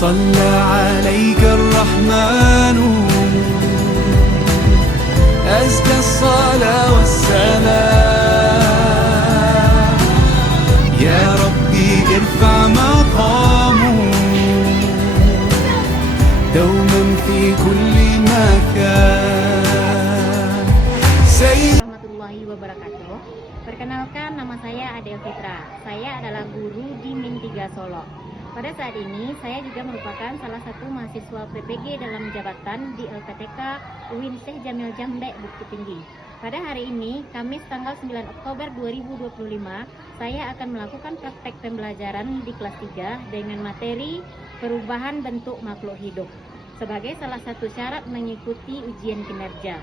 صلى عليك الرحمن أزكى الصلاة والسلام يا ربي ارفع مقامه دوما في كل مكان warahmatullahi wabarakatuh. Perkenalkan, nama saya Adel Fitra. Saya adalah guru di Min 3 Solo. Pada saat ini saya juga merupakan salah satu mahasiswa PPG dalam jabatan di LPTK UIN Syekh Jamil Jambe Bukit Tinggi. Pada hari ini, Kamis tanggal 9 Oktober 2025, saya akan melakukan praktek pembelajaran di kelas 3 dengan materi perubahan bentuk makhluk hidup sebagai salah satu syarat mengikuti ujian kinerja.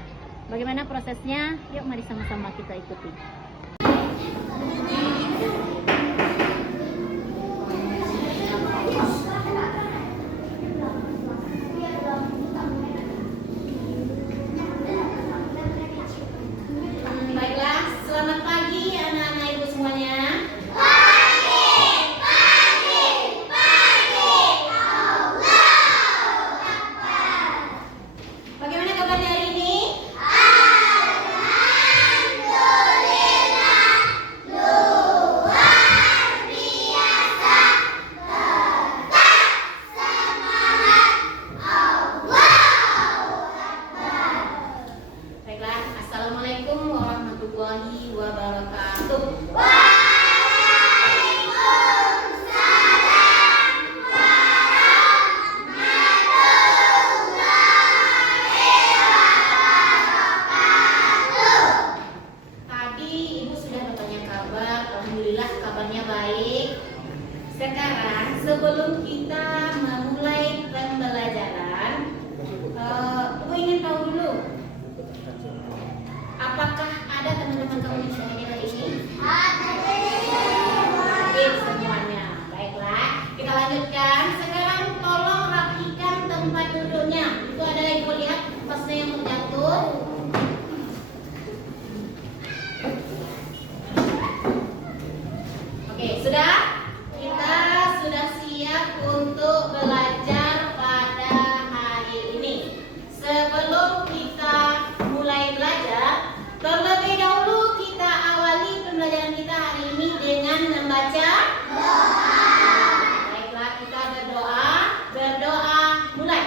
Bagaimana prosesnya? Yuk mari sama-sama kita ikuti. Baiklah, selamat pagi anak-anak ibu semuanya. Bagaimana kabarnya hari ini? Baiklah, assalamualaikum warahmatullahi wabarakatuh. Tadi ibu sudah bertanya kabar, alhamdulillah kabarnya baik. Sekarang sebelum kita memulai pembelajaran, ibu ingin tahu dulu, apakah ada teman-teman kamu yang sudah hadir hari ini? Hadir semuanya. Baiklah, kita lanjutkan. Sekarang tolong rapikan tempat duduknya. Itu ada ibu lihat pasnya yang terjatuh. Oke, sudah? Kita sudah siap untuk belajar pada hari ini. Sebelum kita mulai belajar, terlebih dahulu kita awali pembelajaran kita hari ini dengan membaca doa. Baiklah, kita berdoa. Berdoa, mulai.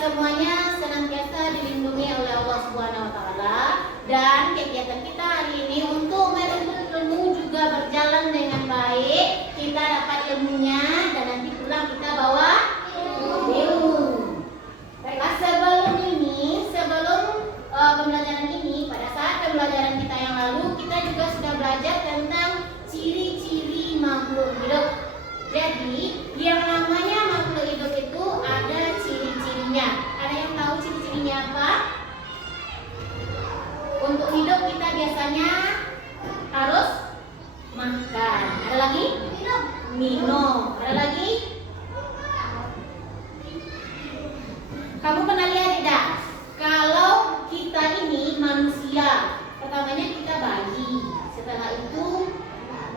semuanya senantiasa dilindungi oleh Allah Subhanahu wa taala, dan kegiatan kita hari ini untuk menuntut ilmu juga berjalan dengan baik. Kita dapat ilmunya dan nanti pulang kita bawa ilmu. Baiklah, sebelum pembelajaran ini, pada saat pembelajaran kita yang lalu, kita juga sudah belajar tentang ciri-ciri makhluk hidup. Jadi, yang namanya makhluk hidup itu ada ciri-cirinya. Ada yang tahu ciri-cirinya apa? Untuk hidup kita biasanya harus makan. Ada lagi? Minum. Ada lagi? Kamu pernah lihat tidak? Kalau kita ini manusia, pertamanya kita bayi, setelah itu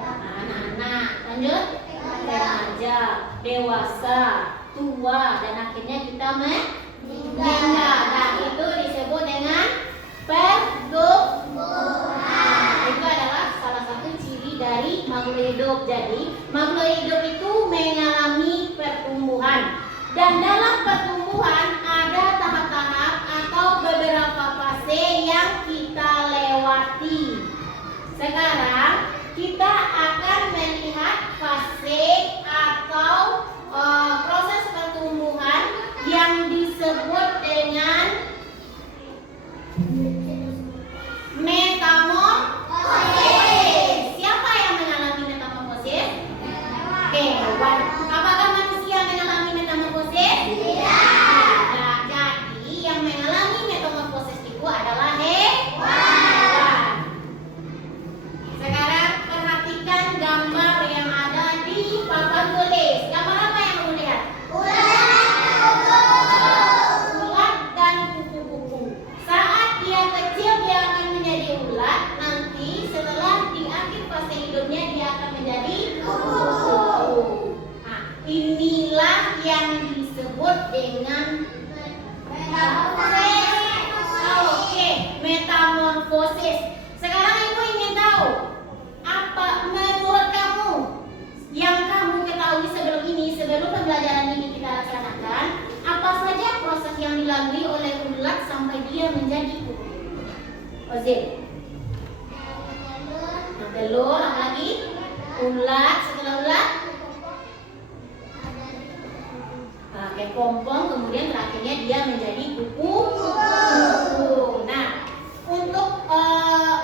anak-anak, lanjut remaja, dewasa, tua, dan akhirnya kita meninggal. Nah, itu disebut dengan pertumbuhan. Itu adalah salah satu ciri dari makhluk hidup. Jadi, makhluk hidup itu mengalami pertumbuhan. Dan dalam pertumbuhan ada tahap-tahap atau beberapa fase yang kita lewati. Sekarang kita akan melihat fase atau proses pertumbuhan yang disebut dengan metamorfosis. Siapa yang mengalami metamorfosis? Hewan. Apakah manusia mengalami metamorfosis? Tidak. Jadi yang mengalami metamorfosis itu adalah hewan. Sekarang perhatikan gambar yang ada di papan tulis. Gambar apa yang kamu lihat? Ulat dan kupu-kupu. Saat dia kecil dia akan menjadi ulat. Nanti setelah di akhir fase hidupnya dia akan menjadi kupu-kupu. Nah, inilah yang disebut dengan metamorfosis. Sekarang ibu ingin tahu, apa menurut kamu yang kamu ketahui sebelum ini, sebelum pembelajaran ini kita laksanakan, apa saja proses yang dilalui oleh ulat sampai dia menjadi kupu? Ozil. Telur, apa lagi? Ulat, setelah ulat kepompong, kemudian terakhirnya dia menjadi kupu-kupu. Nah, untuk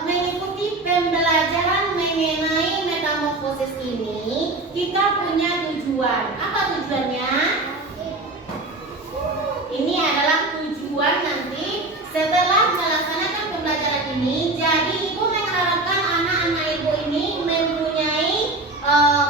mengikuti pembelajaran mengenai metamorfosis ini, kita punya tujuan. Apa tujuannya? Ini adalah tujuan nanti setelah melaksanakan pembelajaran ini. Jadi ibu mengharapkan anak-anak ibu ini mempunyai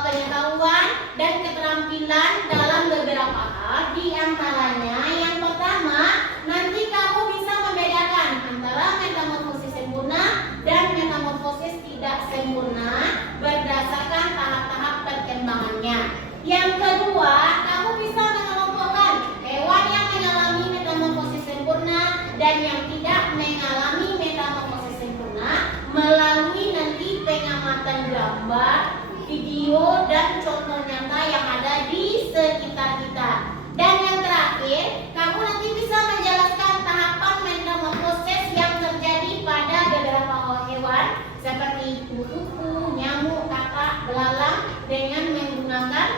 pengetahuan dan keterampilan dalam beberapa hal. Di antaranya yang pertama, nanti kamu bisa membedakan antara metamorfosis sempurna dan metamorfosis tidak sempurna berdasarkan tahap-tahap perkembangannya. Yang kedua, kamu bisa mengelompokkan hewan yang mengalami metamorfosis sempurna dan yang tidak mengalami metamorfosis sempurna melalui nanti pengamatan gambar, video, dan contoh nyata yang ada di sekitar kita. Dan yang terakhir, kamu nanti bisa menjelaskan tahapan metamorfosis yang terjadi pada beberapa hewan seperti kupu-kupu, nyamuk, katak, belalang dengan menggunakan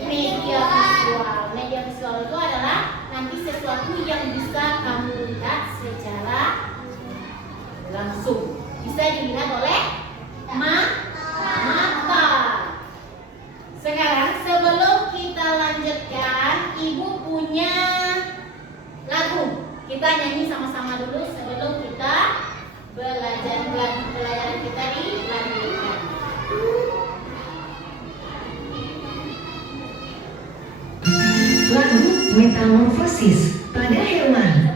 media visual. Media visual itu adalah nanti sesuatu yang bisa kamu lihat secara langsung. Bisa dilihat oleh mata. Sekarang sebelum kita lanjutkan, ibu punya lagu. Kita nyanyi sama-sama dulu sebelum kita pelajaran kita dilanjutkan. Lagu Metamorfosis pada hewan. Metamorfosis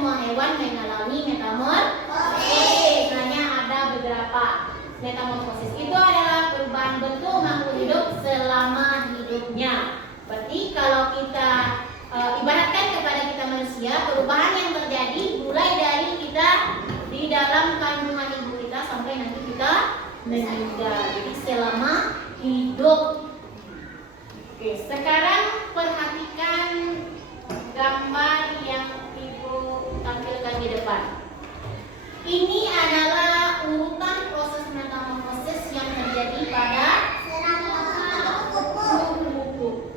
semua hewan mengalami metamorfosis. Hanya ada beberapa metamorfosis. Itu adalah perubahan bentuk makhluk hidup selama hidupnya. Berarti kalau kita ibaratkan kepada kita manusia, perubahan yang terjadi mulai dari kita di dalam kandungan ibu kita sampai nanti kita meninggal. Jadi selama hidup. Oke, sekarang perhatikan gambar yang ibu tampilkan di depan. Ini adalah urutan proses metamorfosis yang terjadi pada kupu-kupu.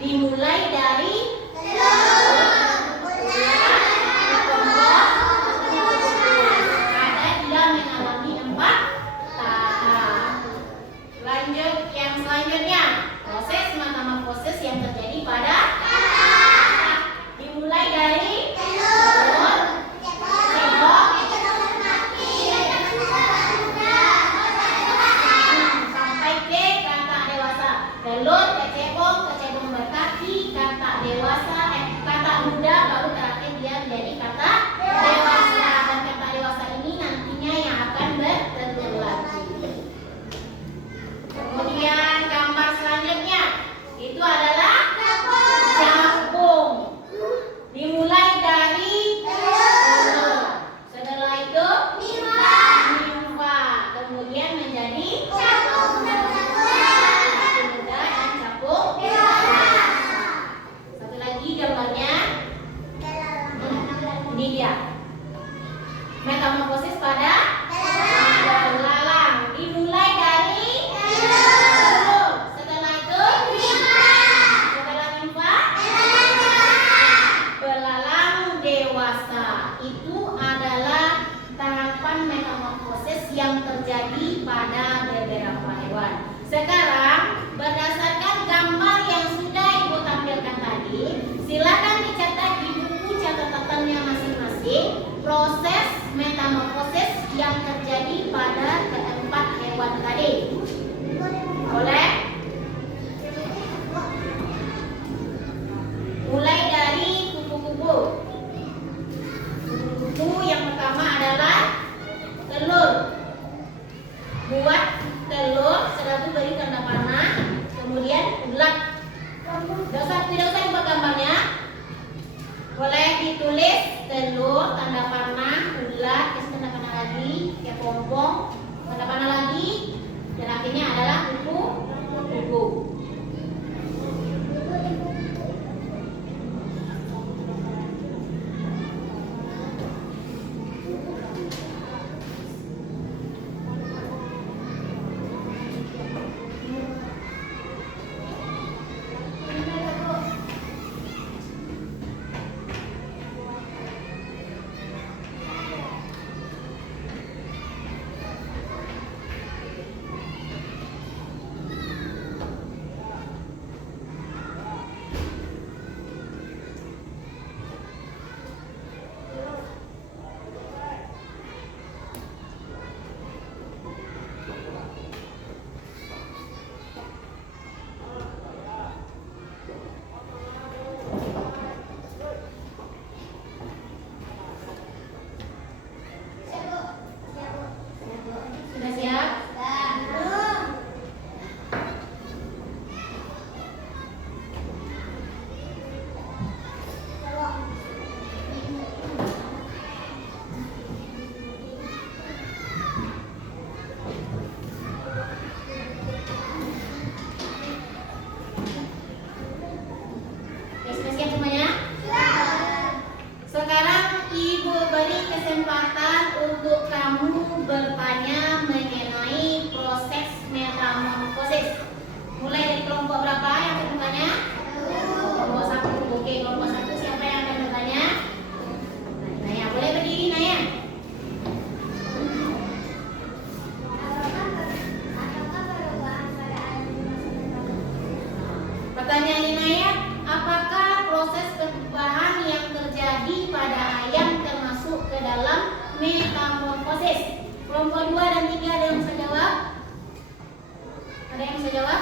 Dimulai dari ada dia mengalami 4 tahap. Lanjut yang selanjutnya, proses metamorfosis yang terjadi pada dimulai dari telur, cebok, sampai ke katak dewasa. Telur, kecebong berkaki, katak dewasa, katak muda, baru terakhir dia menjadi katak dewasa. Dan katak dewasa ini nantinya yang akan bertelur lagi. Kemudian gambar selanjutnya itu adalah jagung. Dimulai dari telur, setelah itu nimfa, kemudian menjadi capung muda dan capung dewasa. Satu lagi gambarnya, ini dia metamorfosis pada belalang. Dimulai dari telur, setelah itu setelah nimfa belalang dewasa. Itu adalah tahapan metamorfosis yang terjadi pada beberapa hewan. Sekarang berdasarkan gambar yang sudah ibu tampilkan tadi, silakan dicatat di buku catatannya masing-masing proses metamorfosis yang terjadi pada keempat hewan tadi. Boleh? Mulai dari kupu-kupu. Kupu-kupu yang pertama adalah telur. Buat telur, setelah itu beri tanda panah, kemudian ulat. Tidak usah dibuat gambarnya. Boleh ditulis telur, tanda panah, ulat, kasih tanda panah lagi, ya pompong, tanda panah lagi, dan akhirnya adalah kupu-kupu. Sudah siap? Sudah siap semuanya? Sekarang ibu beri kesempatan untuk kamu bertanya mengenai proses metamorfosis. Mulai dari kelompok berapa yang akan bertanya? Kelompok 1. Oke, kelompok 1 siapa yang akan bertanya? Naya, boleh berdiri Naya? Pertanyaan Naya, apakah proses perubahan yang terjadi pada ayam termasuk ke dalam metamorfosis? Kelompok 2 dan 3 ada yang bisa jawab? Ada yang bisa jawab?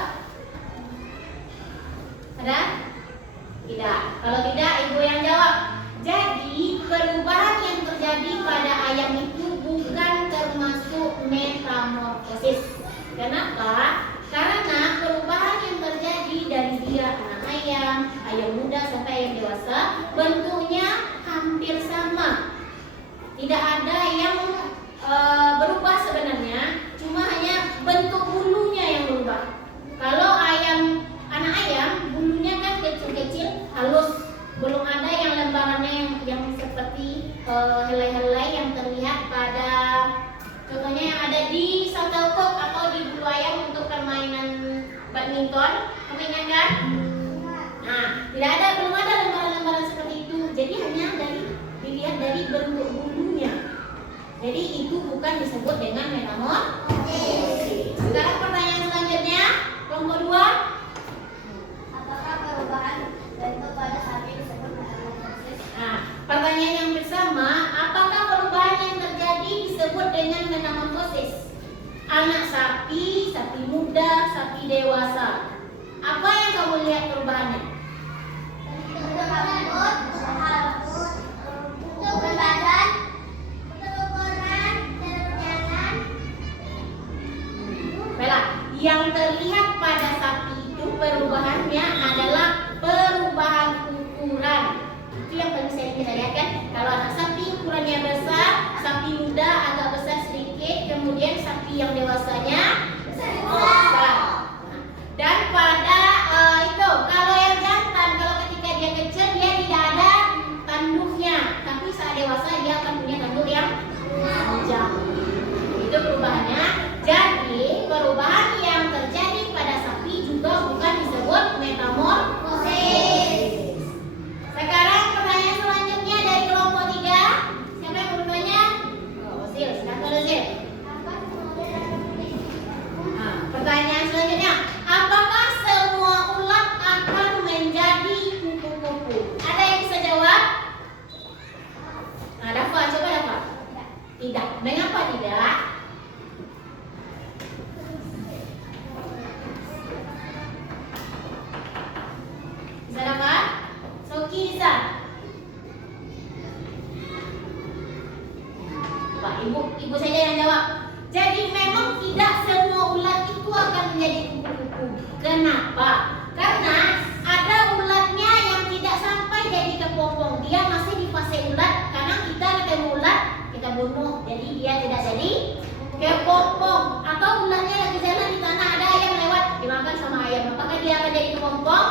Ada? Tidak. Kalau tidak, ibu yang jawab. Jadi perubahan yang terjadi pada ayam itu bukan termasuk metamorfosis. Kenapa? Karena perubahan yang terjadi dari dia anak ayam muda sampai ayam dewasa, bentuknya hampir sama. Tidak ada yang berubah sebenarnya, cuma hanya bentuk bulunya yang berubah. Kalau anak ayam, bulunya kan kecil-kecil, halus. Belum ada yang lembarannya yang seperti helai-helai yang terlihat pada contohnya yang ada di shuttlecock atau di bulu ayam untuk permainan badminton. Kamu ingat kan? Nah, belum ada lembaran-lembaran seperti itu. Jadi hanya dilihat dari bentuk bulunya. Jadi itu bukan disebut dengan metamorfosis. Sekarang pertanyaan selanjutnya, kelompok 2. Apakah perubahan bentuk pada sapi disebut metamorfosis? Nah, pertanyaan yang bersama, apakah perubahan yang terjadi disebut dengan metamorfosis? Anak sapi, sapi muda, sapi dewasa. Apa yang kamu lihat perubahannya? Bentuk rambut, bentuk badan, bentuk ukuran, cara berjalan. Baiklah, yang terlihat pada sapi itu perubahannya adalah perubahan ukuran. Itu yang paling sering kita lihat kan. Kalau anak sapi ukurannya besar, sapi muda agak besar sedikit, kemudian sapi yang dewasanya besar. Dan pada itu, kalau yang jantan, kalau ketika dia kecil dia tidak ada tanduknya, tapi saat dewasa dia akan punya tanduk yang panjang. Itu perubahannya. Jadi perubahan yang terjadi pada sapi juga bukan disebut metamorfosis. Sekarang pertanyaan selanjutnya dari kelompok 3. Siapa yang bertanya? Osil, silakan Osil. Nah, pertanyaan selanjutnya, apakah semua ulat akan menjadi kupu-kupu? Ada yang bisa jawab? Nah, Dafa, coba Dafa. Tidak. Mengapa tidak? Bisa dapat? Soki bisa? Pak, ibu saja yang jawab. Jadi memang tidak semua ulat itu akan menjadi kupu-kupu. Kenapa? Karena ada ulatnya yang tidak sampai jadi kepompong. Dia masih di fase ulat. Karena kita ketemu ulat, kita bunuh. Jadi dia tidak jadi kepompong. Atau ulatnya lagi jalan di tanah, ada ayam lewat, dimakan sama ayam. Apakah dia akan jadi kepompong?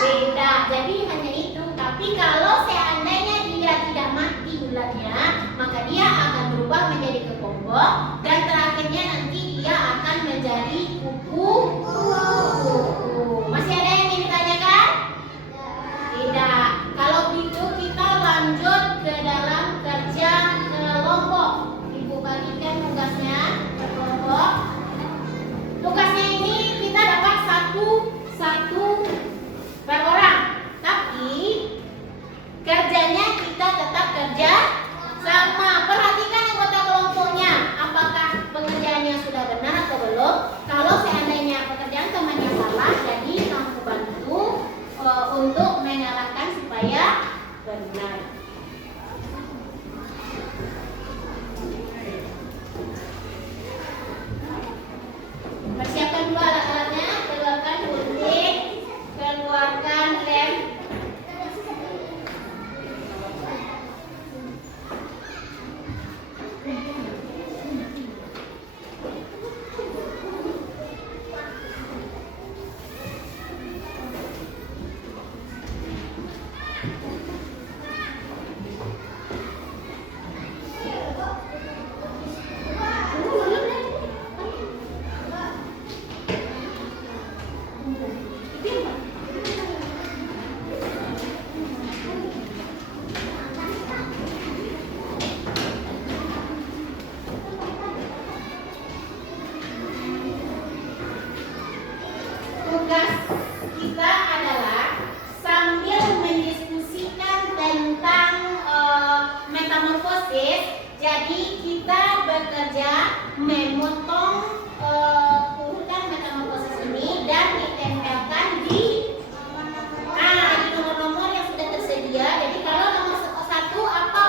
Tidak. Jadi hanya itu. Tapi kalau seandainya dia tidak mati ulatnya, maka dia akan berubah menjadi kepompong dan terakhirnya nanti dia akan menjadi kupu-kupu. Masih ada yang ingin ditanyakan? Tidak. Kalau begitu kita lanjut ke dalam kerja kelompok. Ibu bagikan tugasnya per kelompok. Tugasnya ini kita dapat satu per orang. Tapi kerjanya kita tetap kerja sama. Perhatikan anggota kelompoknya. Apakah pengerjaannya sudah benar atau belum? Kalau seandainya pekerjaan temannya salah, jadi kamu bantu untuk mengarahkan supaya benar. Persiapkan dulu alat-alatnya. Keluarkan gunting, keluarkan lem. Tugas kita adalah sambil mendiskusikan tentang metamorfosis. Jadi kita bekerja memotong urutan metamorfosis ini dan ditempelkan di nomor-nomor yang sudah tersedia. Jadi kalau nomor 1 apa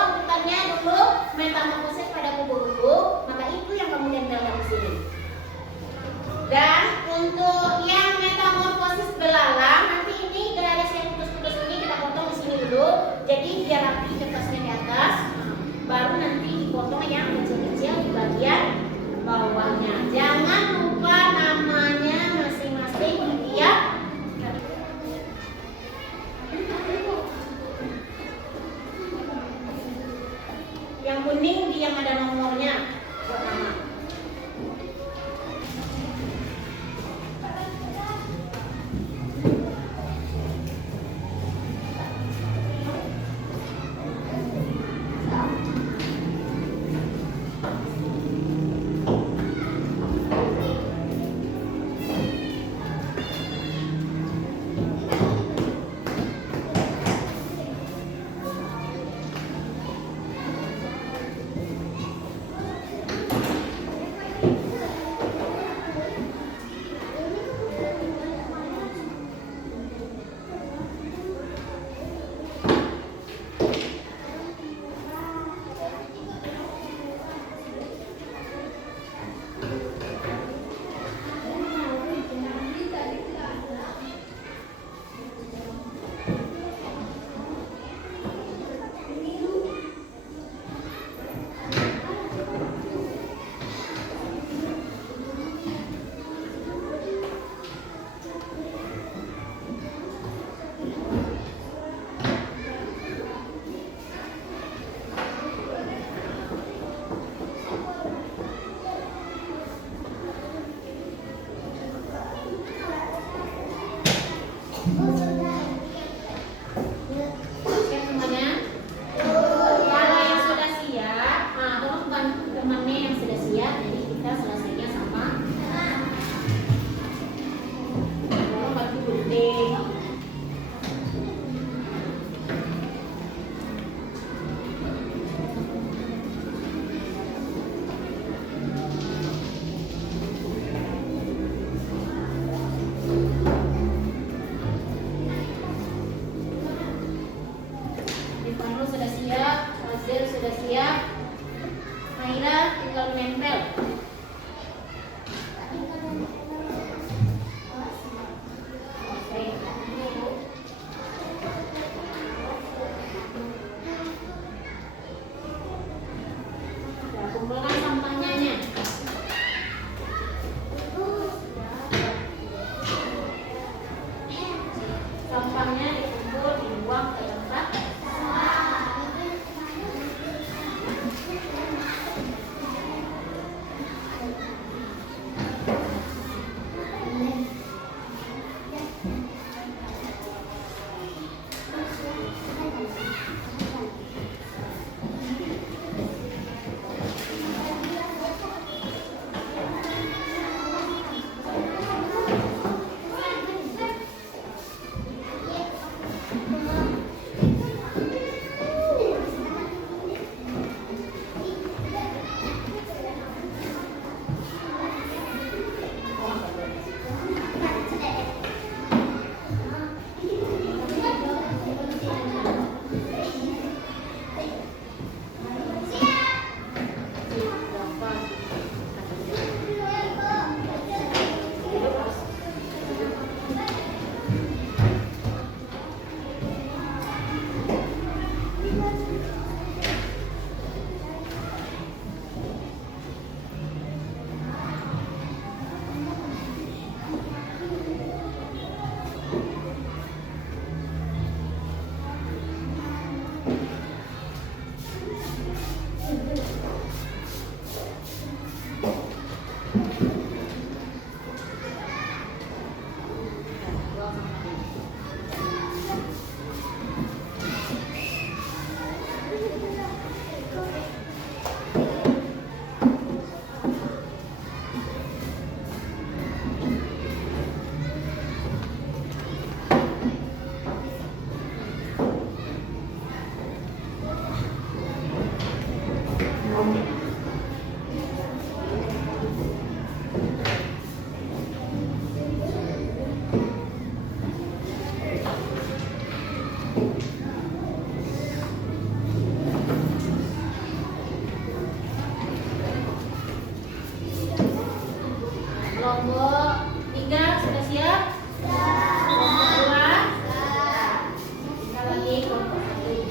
Yang kuning di yang ada nomornya buat nama. Sudah siap, Fazil sudah siap, Maira tinggal nempel. Kumpulkan sampahnya. Sampahnya dikumpul, dibuang ke tempat. Kelompok 3 sudah siap? Kelompok 2? Kita lagi kelompok 1.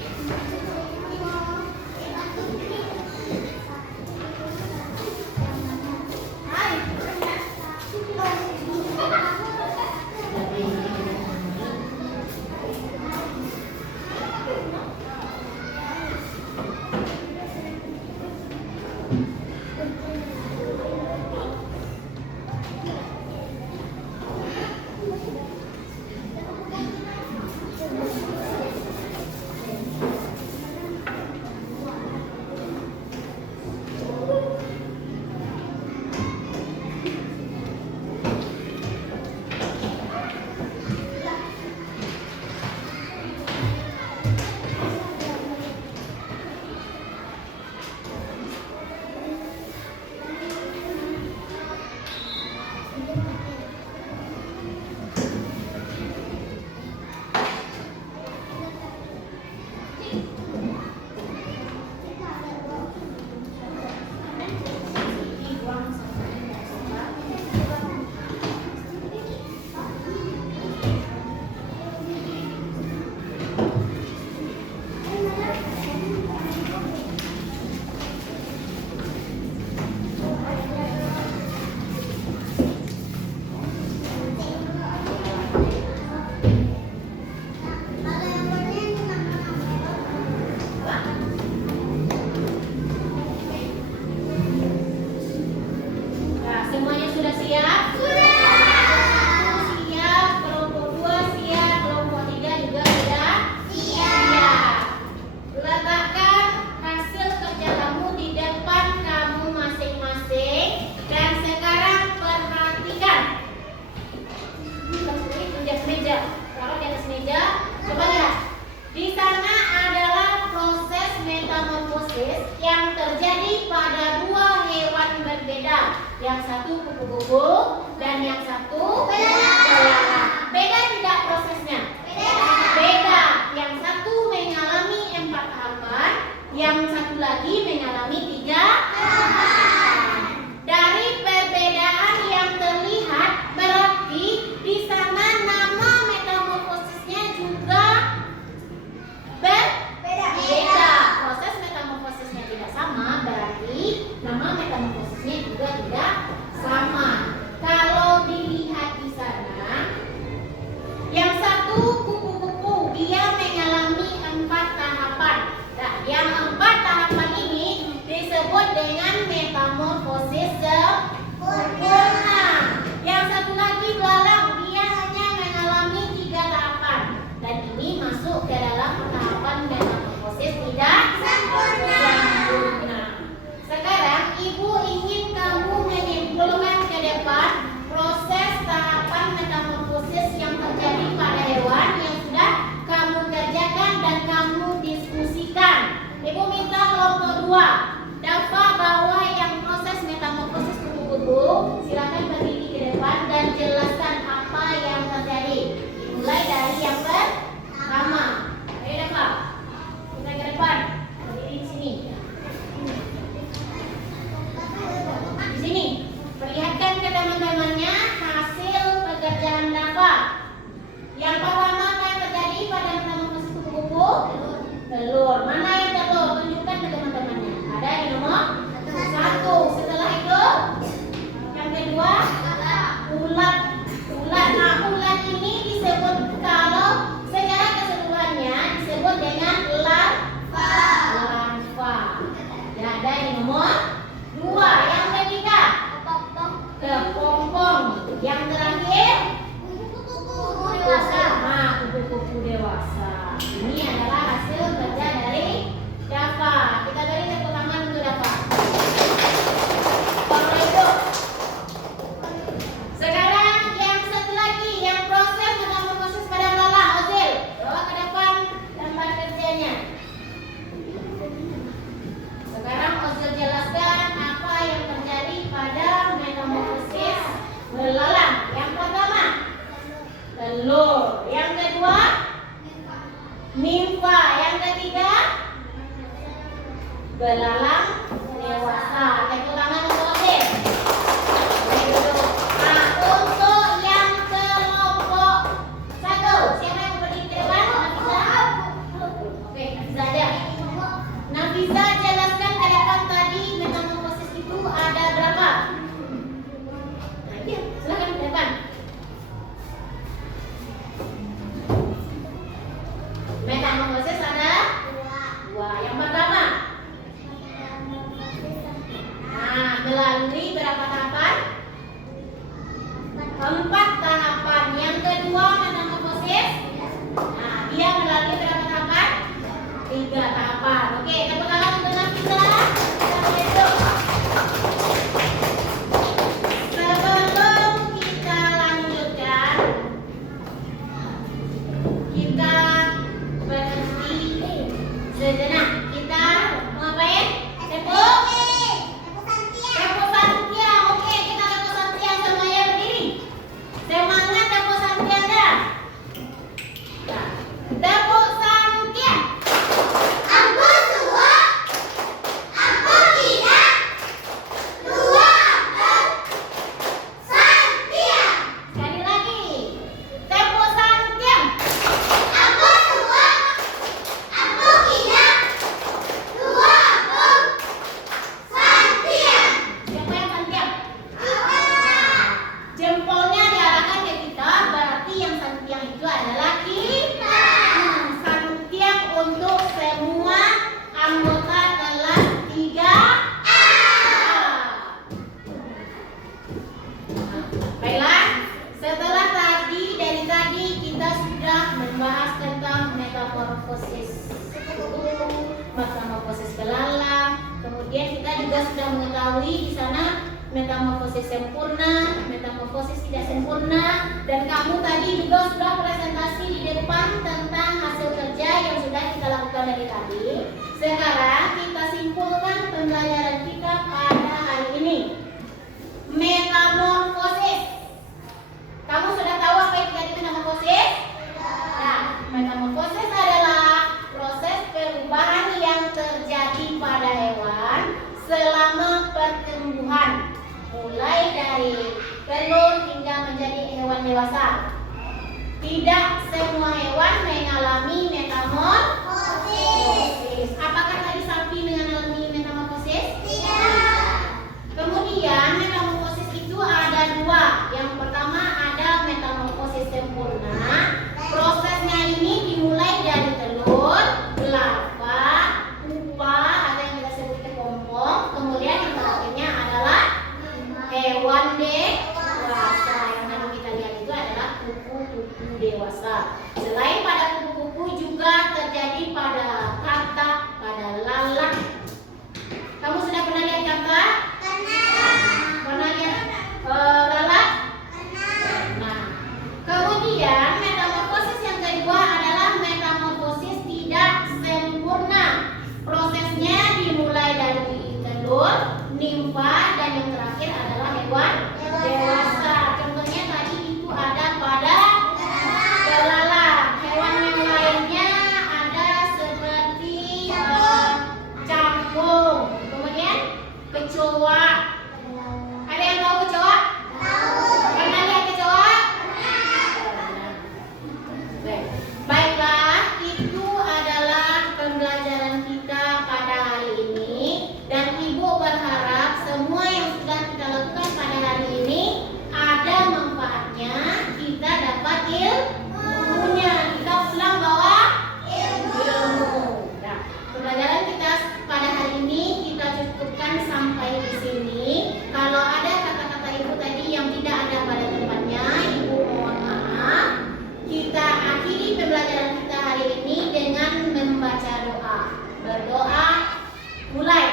yang terjadi pada dua hewan berbeda. Yang satu kupu-kupu dan yang satu belalang. Beda tidak prosesnya? Beda. Yang satu mengalami 4 tahapan, yang satu lagi mengalami 3 tahapan. Dari perbedaan yang terlihat berarti di sana nama metamorfosisnya juga berbeda. Proses metamorfosisnya tidak sama, berarti nama metamorfosisnya juga tidak sama. Kalau dilihat di sana, yang satu kupu-kupu dia mengalami 4 tahapan. Nah, yang 4 tahapan ini disebut dengan metamorfosis sempurna. Yang satu lagi belalang, dia hanya mengalami 3 tahapan. Dan ini masuk ke dalam tahapan metamorfosis tidak sempurna. Sekarang ibu ingin kamu menyimpulkan ke depan proses tahapan metamorfosis yang terjadi pada hewan yang sudah kamu kerjakan dan kamu diskusikan. Ibu minta kelompok 2 dapat bawa yang proses metamorfosis kupu-kupu. Silakan berdiri ke depan dan jelaskan apa yang terjadi. Dimulai dari yang pertama. Ayo dapat. Kita ke depan. Berdiri di sini. Di sini. Perlihatkan ke teman-temannya hasil pekerjaan Dava. Yang pertama apa yang terjadi pada metamorfosis kupu-kupu? Telur. Mana yang telur? Tunjukkan ke teman-temannya. Ada di nomor 1. Setelah itu yang kedua ulat. Nah, ulat ini disebut kalau secara keseluruhannya disebut dengan larva. Ya, ada di nomor 2. Yang ketiga kepompong. Yang terakhir kupu-kupu dewasa. Nah, kupu-kupu dewasa. Ini adalah hasil kerja dari Dava. Kita beri tepuk tangan untuk Dava. Sekarang yang satu lagi, yang proses metamorfosis pada belalang. Ozil, bawa ke depan tempat kerjanya. Sekarang Ozil jelaskan apa yang terjadi pada metamorfosis belalang. Yang pertama, telur. Yang kedua, nimfa. Yang ketiga, belalang dewasa. Tepuk tangan untuk Ozil. Nah, untuk yang kelompok 1, siapa yang berdiri di depan? Nafisa? Oke, Nafisa aja. Nafisa jelaskan ke depan tadi metamorfosis itu ada berapa? Nah, iya, silakan ke depan. Metamorfosis ada 2. Yang pertama, nah, melalui berapa tahapan? 4 tahapan. Yang kedua metamorfosis, nah, dia melalui berapa tahapan? 3 tahapan. Oke, tepuk tangan untuk Nafisa. Kita mulai dulu. Sebelum kita lanjutkan, kita berhenti sejenak. Kita ngapain? Tepuk santiang. Oke, kita tepuk santiang semuanya berdiri. Semangat tepuk santiang dah. Nah, tepuk santiang. Aku tua, aku tidak, tua bersantiang. Sekali lagi. Tepuk santiang. Aku tua, aku tidak, tua bersantiang. Siapa yang santiang? Aku. Jempolnya diarahkan ke kita, berarti yang santiang itu adalah kita. Santiang untuk semua anggota kelas 3A. Baiklah, setelah dari tadi kita sudah membahas tentang metamorfosis belalang. Kemudian kita juga sudah mengetahui di sana metamorfosis sempurna, metamorfosis tidak sempurna, dan kamu tadi juga sudah presentasi di depan tentang hasil kerja yang sudah kita lakukan dari tadi. Sekarang kita simpulkan telur hingga menjadi hewan dewasa. Tidak semua hewan mengalami metamorfosis. Apakah tadi sapi mengalami metamorfosis? Tidak. Kemudian metamorfosis itu ada dua. Yang pertama ada metamorfosis sempurna. Prosesnya ini dimulai dari telur, larva, pupa atau yang kita sebut kepompong. Kemudian yang terakhirnya adalah hewan dewasa. Yang tadi kita lihat itu adalah kupu-kupu dewasa. Selain pada kupu-kupu juga terjadi pada katak, pada lalat. Kamu sudah pernah lihat katak? Pernah lihat lalat? Nah, kemudian metamorfosis yang kedua adalah metamorfosis tidak sempurna. Prosesnya dimulai dari telur, nimfa, dan yang terakhir adalah hewan dewasa. Contohnya tadi itu ada pada belalang. Hewan yang lainnya ada seperti cakung, kemudian kecoa. Ada yang tahu kecoa? Pernah lihat kecoa? Baiklah, itu adalah pembelajaran kita pada hari ini. Dan Ibu berharap semua yang sudah kita lakukan pada hari ini ada manfaatnya. Kita dapat ilmunya. Kita pulang bawa ilmu. Nah, pembelajaran kita pada hari ini kita cukupkan sampai di sini. Kalau ada kata-kata Ibu tadi yang tidak ada pada tempatnya, Ibu mohon maaf. Kita akhiri pembelajaran kita hari ini dengan membaca doa. Berdoa, mulai.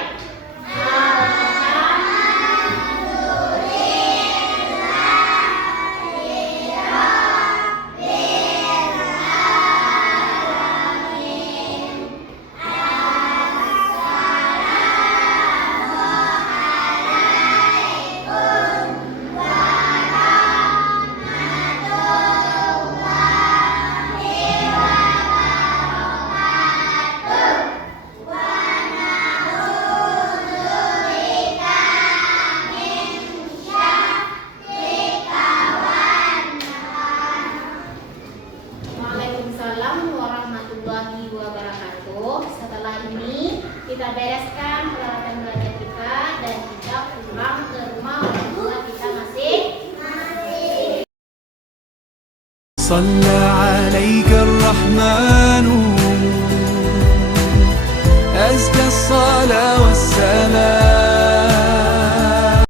Waalaikumsalam warahmatullahi wabarakatuh. Setelah ini kita bereskan peralatan belajar kita dan kita pulang ke rumah orang tua kita masing-masing. صلى